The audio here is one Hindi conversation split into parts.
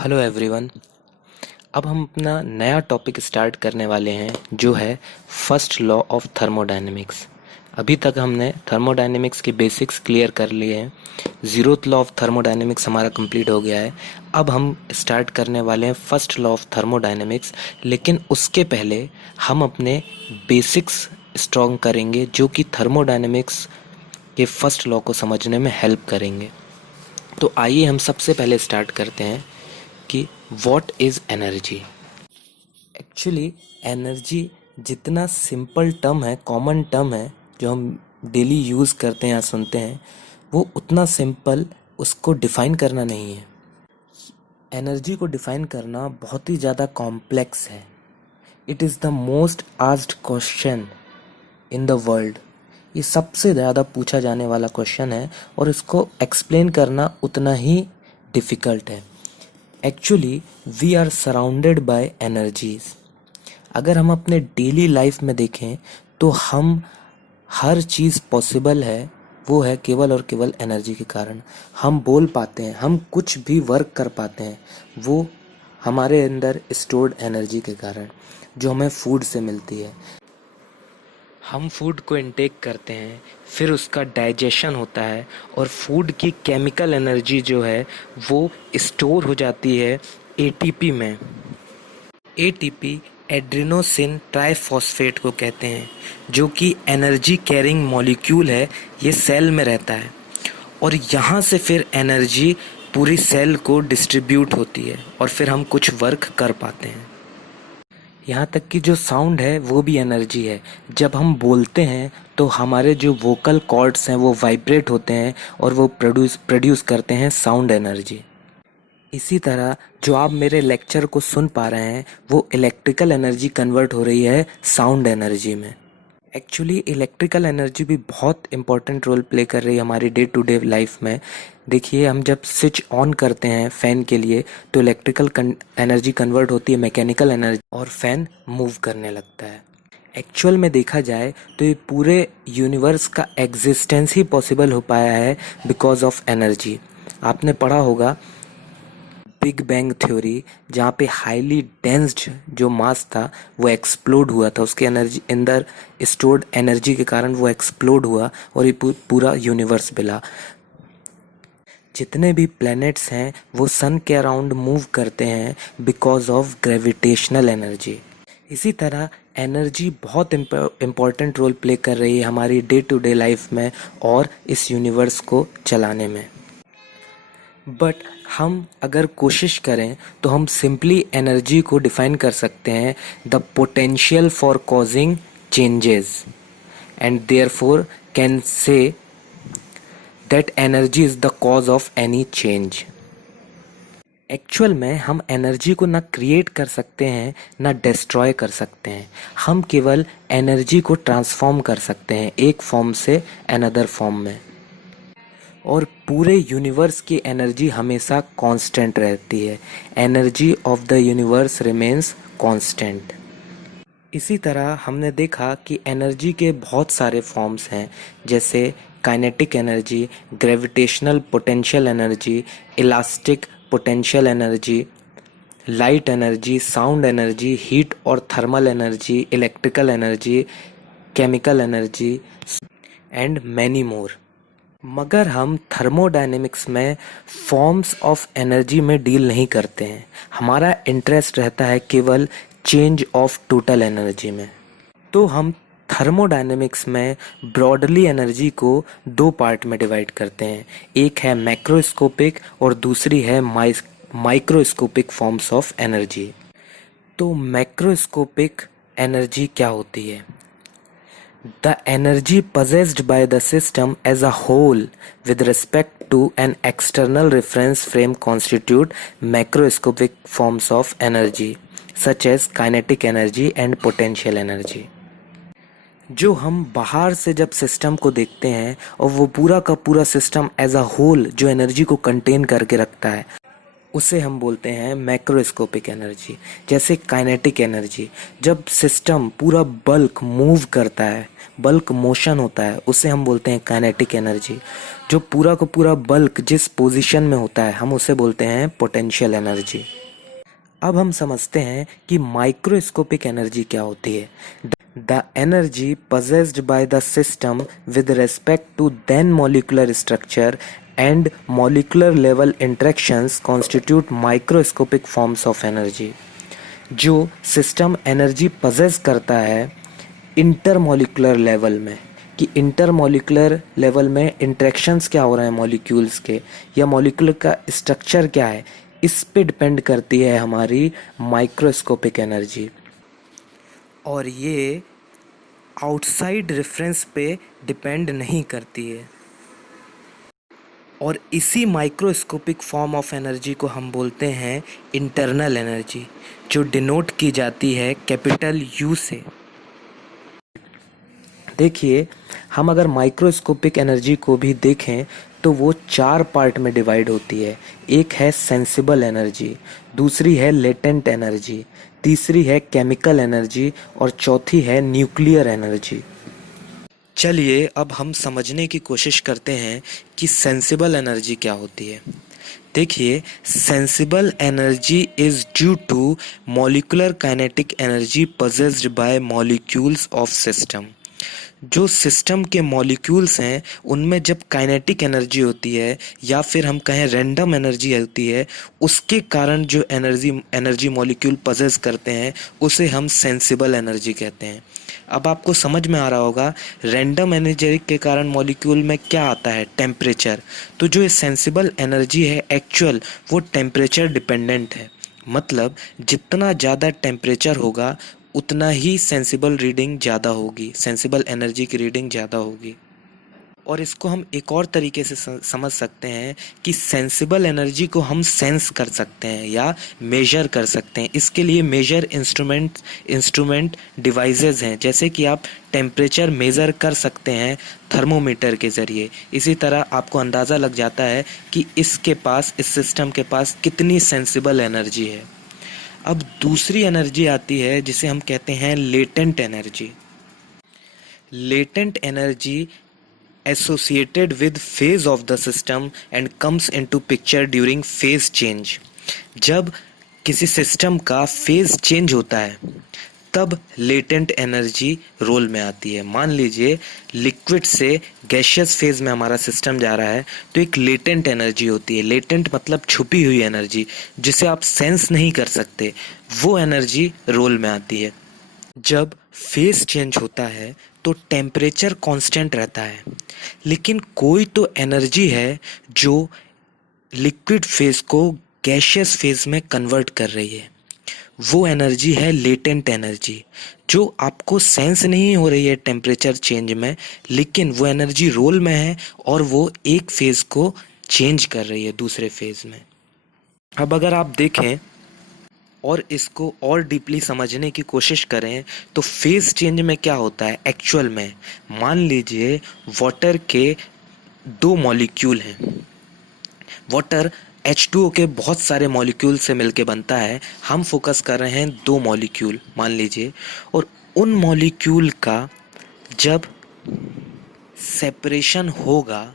Hello everyone. अब हम अपना नया टॉपिक स्टार्ट करने वाले हैं जो है फर्स्ट लॉ ऑफ थर्मोडायनेमिक्स। अभी तक हमने थर्मोडायनेमिक्स के बेसिक्स क्लियर कर लिए हैं। ज़ीरोथ लॉ ऑफ थर्मोडायनेमिक्स हमारा कंप्लीट हो गया है। अब हम स्टार्ट करने वाले हैं फर्स्ट लॉ ऑफ थर्मोडायनेमिक्स, लेकिन उसके पहले हम अपने बेसिक्स स्ट्रॉन्ग करेंगे जो कि थर्मोडायनेमिक्स के फर्स्ट लॉ को समझने में हेल्प करेंगे। तो आइए हम सबसे पहले स्टार्ट करते हैं कि what is energy. Actually energy जितना सिंपल टर्म है, कॉमन टर्म है जो हम डेली यूज़ करते हैं या सुनते हैं, वो उतना सिंपल उसको डिफ़ाइन करना नहीं है। एनर्जी को डिफ़ाइन करना बहुत ही ज़्यादा कॉम्प्लेक्स है। It is the most asked question in the world. ये सबसे ज़्यादा पूछा जाने वाला क्वेश्चन है और इसको एक्सप्लेन करना उतना ही डिफ़िकल्ट है। Actually we are surrounded by energies. अगर हम अपने डेली लाइफ में देखें तो हम हर चीज़ पॉसिबल है वो है केवल और केवल एनर्जी के कारण। हम बोल पाते हैं, हम कुछ भी वर्क कर पाते हैं, वो हमारे अंदर स्टोर्ड एनर्जी के कारण जो हमें फूड से मिलती है। हम फूड को इनटेक करते हैं, फिर उसका डाइजेशन होता है और फूड की केमिकल एनर्जी जो है वो स्टोर हो जाती है एटीपी में। एटीपी एड्रिनोसिन ट्राइफॉस्फेट को कहते हैं, जो कि एनर्जी कैरिंग मॉलिक्यूल है। ये सेल में रहता है और यहाँ से फिर एनर्जी पूरी सेल को डिस्ट्रीब्यूट होती है और फिर हम कुछ वर्क कर पाते हैं। यहाँ तक कि जो साउंड है वो भी एनर्जी है। जब हम बोलते हैं तो हमारे जो वोकल कॉर्ड्स हैं वो वाइब्रेट होते हैं और वो प्रोड्यूस करते हैं साउंड एनर्जी। इसी तरह जो आप मेरे लेक्चर को सुन पा रहे हैं वो इलेक्ट्रिकल एनर्जी कन्वर्ट हो रही है साउंड एनर्जी में। एक्चुअली इलेक्ट्रिकल एनर्जी भी बहुत इंपॉर्टेंट रोल प्ले कर रही है हमारी डे टू डे लाइफ में। देखिए, हम जब स्विच ऑन करते हैं फ़ैन के लिए तो इलेक्ट्रिकल एनर्जी कन्वर्ट होती है मैकेनिकल एनर्जी और फ़ैन मूव करने लगता है। एक्चुअल में देखा जाए तो ये पूरे यूनिवर्स का एग्जिस्टेंस ही पॉसिबल हो पाया है बिकॉज ऑफ एनर्जी। आपने पढ़ा होगा बिग बैंग थ्योरी, जहाँ पे हाईली डेंस्ड जो मास था वो एक्सप्लोड हुआ था, उसके एनर्जी अंदर स्टोर्ड एनर्जी के कारण वो एक्सप्लोड हुआ और ये पूरा यूनिवर्स मिला। जितने भी प्लैनेट्स हैं वो सन के अराउंड मूव करते हैं बिकॉज ऑफ ग्रेविटेशनल एनर्जी। इसी तरह एनर्जी बहुत इम्पॉर्टेंट रोल प्ले कर रही है हमारी डे टू डे लाइफ में और इस यूनिवर्स को चलाने में। बट हम अगर कोशिश करें तो हम सिंपली एनर्जी को डिफाइन कर सकते हैं the potential for causing changes and therefore can say that energy is the cause of any change. Actual में हम एनर्जी को ना क्रिएट कर सकते हैं ना डिस्ट्रॉय कर सकते हैं। हम केवल एनर्जी को ट्रांसफॉर्म कर सकते हैं एक फॉर्म से अनदर फॉर्म में। और पूरे यूनिवर्स की एनर्जी हमेशा कांस्टेंट रहती है। Energy of the universe remains constant. इसी तरह हमने देखा कि एनर्जी के बहुत सारे फॉर्म्स हैं, जैसे kinetic energy, gravitational potential energy, elastic potential energy, light energy, sound energy, heat और thermal energy, electrical energy, chemical energy and many more. मगर हम थर्मोडायनेमिक्स में फॉर्म्स ऑफ एनर्जी में डील नहीं करते हैं। हमारा इंटरेस्ट रहता है केवल चेंज ऑफ टोटल एनर्जी में। तो हम थर्मोडायनेमिक्स में ब्रॉडली एनर्जी को दो पार्ट में डिवाइड करते हैं। एक है मैक्रोस्कोपिक और दूसरी है माइक्रोस्कोपिक फॉर्म्स ऑफ एनर्जी। तो मैक्रोस्कोपिक एनर्जी क्या होती है? The energy possessed by the system as a whole with respect to an external reference frame constitute macroscopic forms of energy such as kinetic energy and potential energy। जो हम बाहर से जब सिस्टम को देखते हैं और वो पूरा का पूरा सिस्टम एज अ होल जो एनर्जी को कंटेन करके रखता है, उसे हम बोलते हैं मैक्रोस्कोपिक एनर्जी। जैसे काइनेटिक एनर्जी, जब सिस्टम पूरा बल्क मूव करता है, बल्क मोशन होता है, उसे हम बोलते हैं काइनेटिक एनर्जी। जो पूरा का पूरा बल्क जिस पोजीशन में होता है, हम उसे बोलते हैं पोटेंशियल एनर्जी। अब हम समझते हैं कि माइक्रोस्कोपिक एनर्जी क्या होती है। The energy possessed by the system with respect to then molecular structure and molecular level interactions constitute microscopic forms of energy। जो सिस्टम एनर्जी पजेस करता है इंटरमोलिकुलर लेवल में, कि इंटरमोलिकुलर लेवल में इंटरेक्शंस क्या हो रहे हैं मॉलिक्यूल्स के, या मॉलिक्यूल का स्ट्रक्चर क्या है, इस पे डिपेंड करती है हमारी माइक्रोस्कोपिक एनर्जी। और ये आउटसाइड रेफरेंस पे डिपेंड नहीं करती है। और इसी माइक्रोस्कोपिक फॉर्म ऑफ एनर्जी को हम बोलते हैं इंटरनल एनर्जी, जो डिनोट की जाती है कैपिटल यू से। देखिए, हम अगर माइक्रोस्कोपिक एनर्जी को भी देखें तो वो 4 पार्ट में डिवाइड होती है। एक है सेंसिबल एनर्जी, दूसरी है लेटेंट एनर्जी, तीसरी है केमिकल एनर्जी और चौथी है न्यूक्लियर एनर्जी। चलिए अब हम समझने की कोशिश करते हैं कि सेंसिबल एनर्जी क्या होती है। देखिए, sensible energy is due to molecular kinetic energy possessed by molecules of system. जो सिस्टम के मॉलिक्यूल्स हैं उनमें जब काइनेटिक एनर्जी होती है या फिर हम कहें रैंडम एनर्जी होती है, उसके कारण जो एनर्जी मॉलिक्यूल पजेस करते हैं उसे हम सेंसिबल एनर्जी कहते हैं। अब आपको समझ में आ रहा होगा रैंडम एनर्जी के कारण मॉलिक्यूल में क्या आता है, टेम्परेचर। तो जो ये सेंसिबल एनर्जी है एक्चुअल वो टेम्परेचर डिपेंडेंट है। मतलब जितना ज़्यादा टेम्परेचर होगा उतना ही सेंसिबल रीडिंग ज़्यादा होगी, सेंसिबल एनर्जी की रीडिंग ज़्यादा होगी। और इसको हम एक और तरीके से समझ सकते हैं कि सेंसिबल एनर्जी को हम सेंस कर सकते हैं या मेजर कर सकते हैं। इसके लिए मेजर इंस्ट्रूमेंट डिवाइसेस हैं, जैसे कि आप टेम्परेचर मेज़र कर सकते हैं थर्मोमीटर के ज़रिए। इसी तरह आपको अंदाज़ा लग जाता है कि इस सिस्टम के पास कितनी सेंसिबल एनर्जी है। अब दूसरी एनर्जी आती है जिसे हम कहते हैं latent energy. Latent energy associated with phase of the system and comes into picture during phase change। जब किसी सिस्टम का फेज चेंज होता है तब लेटेंट एनर्जी रोल में आती है। मान लीजिए लिक्विड से गैशियस फेज में हमारा सिस्टम जा रहा है तो एक लेटेंट एनर्जी होती है। लेटेंट मतलब छुपी हुई एनर्जी जिसे आप सेंस नहीं कर सकते, वो एनर्जी रोल में आती है। जब फेज चेंज होता है तो टेम्परेचर कांस्टेंट रहता है, लेकिन कोई तो एनर्जी है जो लिक्विड फेज को गैशियस फेज में कन्वर्ट कर रही है। वो एनर्जी है लेटेंट एनर्जी, जो आपको सेंस नहीं हो रही है टेम्परेचर चेंज में, लेकिन वो एनर्जी रोल में है और वो एक फेज को चेंज कर रही है दूसरे फेज में। अब अगर आप देखें और इसको और डीपली समझने की कोशिश करें तो फेज चेंज में क्या होता है एक्चुअल में। मान लीजिए वाटर के 2 मॉलिक्यूल हैं। वाटर H2O के बहुत सारे मॉलिक्यूल से मिलके बनता है। हम फोकस कर रहे हैं 2 मॉलिक्यूल मान लीजिए, और उन मॉलिक्यूल का जब सेपरेशन होगा,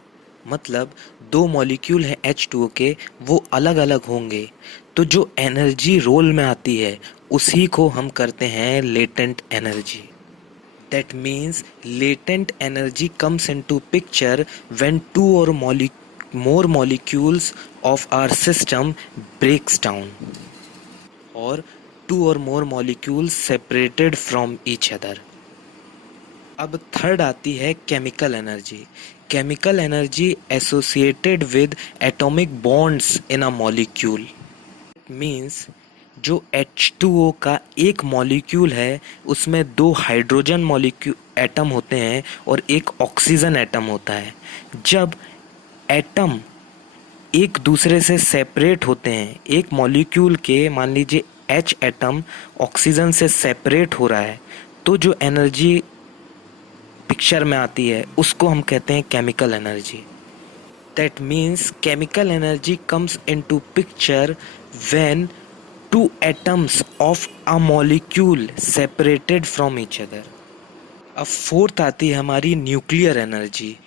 मतलब 2 मॉलिक्यूल हैं H2O के, वो अलग अलग होंगे, तो जो एनर्जी रोल में आती है उसी को हम करते हैं latent energy. That means latent energy comes into picture when 2 or more molecules of our system breaks down or 2 or more molecules separated from each other। अब थर्ड आती है chemical energy. Chemical energy associated with atomic bonds in a molecule. Means जो H2O का एक मॉलिक्यूल है उसमें 2 हाइड्रोजन मॉलिक्यूल एटम होते हैं और एक ऑक्सीजन एटम होता है। जब एटम एक दूसरे से सेपरेट होते हैं, एक मॉलिक्यूल के मान लीजिए H एटम ऑक्सीजन से सेपरेट हो रहा है, तो जो एनर्जी पिक्चर में आती है उसको हम कहते हैं chemical energy. That means chemical energy comes into picture when two atoms of a molecule separated from each other. अब फोर्थ आती है हमारी nuclear energy,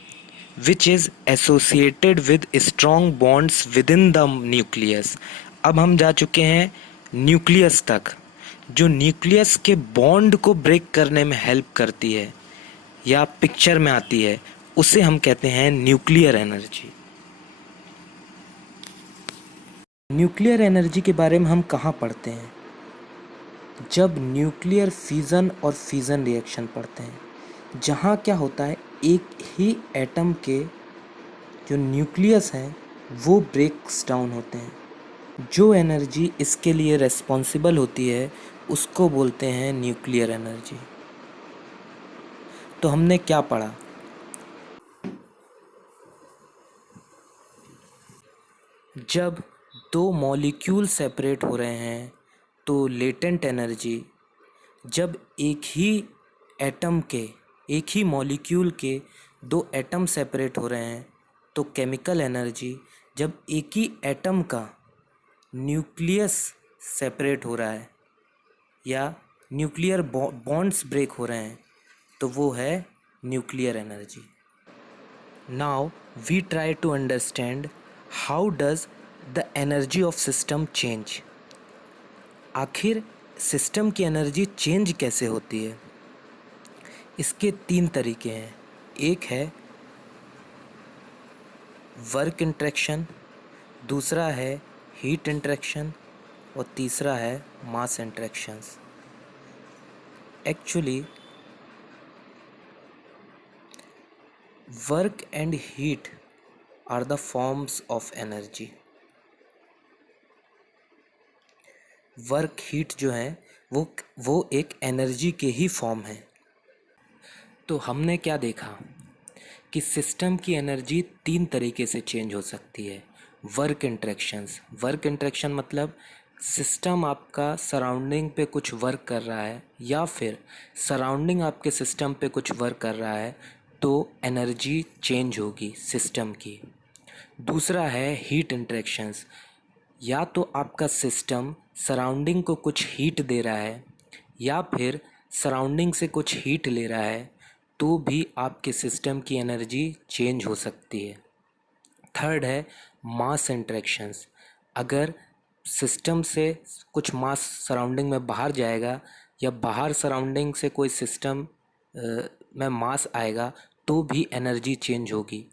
which is associated with strong bonds with in the nucleus. अब हम जा चुके हैं न्यूक्लियस तक, जो न्यूक्लियस के बॉन्ड को ब्रेक करने में हेल्प करती है या पिक्चर में आती है, उसे हम कहते हैं न्यूक्लियर एनर्जी. न्यूक्लियर एनर्जी के बारे में हम कहाँ पढ़ते हैं? जब न्यूक्लियर फिज़न और फिज़न रिएक्शन पढ़ते हैं, जहाँ क्या होता है, एक ही एटम के जो न्यूक्लियस हैं वो ब्रेक्स डाउन होते हैं. जो एनर्जी इसके लिए रेस्पॉन्सिबल होती है उसको बोलते हैं न्यूक्लियर एनर्जी. तो हमने क्या पढ़ा? जब दो मॉलिक्यूल सेपरेट हो रहे हैं तो लेटेंट एनर्जी, जब एक ही मॉलिक्यूल के दो एटम सेपरेट हो रहे हैं तो केमिकल एनर्जी, जब एक ही एटम का न्यूक्लियस सेपरेट हो रहा है या न्यूक्लियर बॉन्ड्स ब्रेक हो रहे हैं तो वो है nuclear energy. Now we try to understand how does the energy of system change. आखिर सिस्टम की एनर्जी चेंज कैसे होती है? इसके 3 तरीके हैं. एक है वर्क इंटरेक्शन, दूसरा है हीट इंटरेक्शन और तीसरा है mass interactions. Actually work and heat are the forms of energy. Work heat जो है वो एक एनर्जी के ही फॉर्म है. तो हमने क्या देखा कि सिस्टम की एनर्जी 3 तरीके से चेंज हो सकती है. वर्क इंटरेक्शन मतलब सिस्टम आपका सराउंडिंग पे कुछ वर्क कर रहा है या फिर सराउंडिंग आपके सिस्टम पे कुछ वर्क कर रहा है तो एनर्जी चेंज होगी सिस्टम की. दूसरा है हीट इंटरेक्शंस, या तो आपका सिस्टम सराउंडिंग को कुछ हीट दे रहा है या फिर सराउंडिंग से कुछ हीट ले रहा है तो भी आपके सिस्टम की एनर्जी चेंज हो सकती है. थर्ड है मास इंटरेक्शंस. अगर सिस्टम से कुछ मास सराउंडिंग में बाहर जाएगा या बाहर सराउंडिंग से कोई सिस्टम में मास आएगा तो भी एनर्जी चेंज होगी.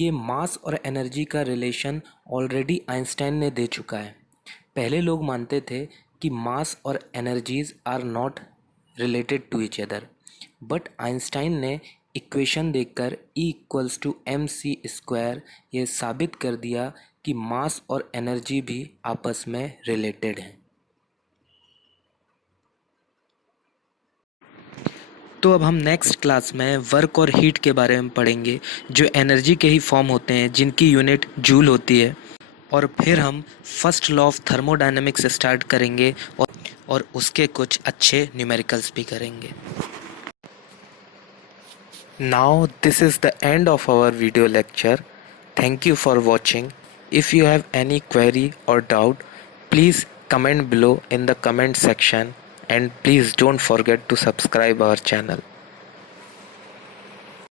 ये मास और एनर्जी का रिलेशन ऑलरेडी आइंस्टाइन ने दे चुका है. पहले लोग मानते थे कि मास और energies are not related to each other, but Einstein ने इक्वेशन देखकर E=mc² ये साबित कर दिया कि मास और एनर्जी भी आपस में रिलेटेड हैं. तो अब हम नेक्स्ट क्लास में वर्क और हीट के बारे में पढ़ेंगे, जो एनर्जी के ही फॉर्म होते हैं, जिनकी यूनिट जूल होती है. और फिर हम first law of thermodynamics start करेंगे और उसके कुछ अच्छे न्यूमेरिकल्स भी करेंगे. Now this is the end of our video lecture. Thank you for watching. If you have any query or doubt, please comment below in the comment section, and please don't forget to subscribe our channel.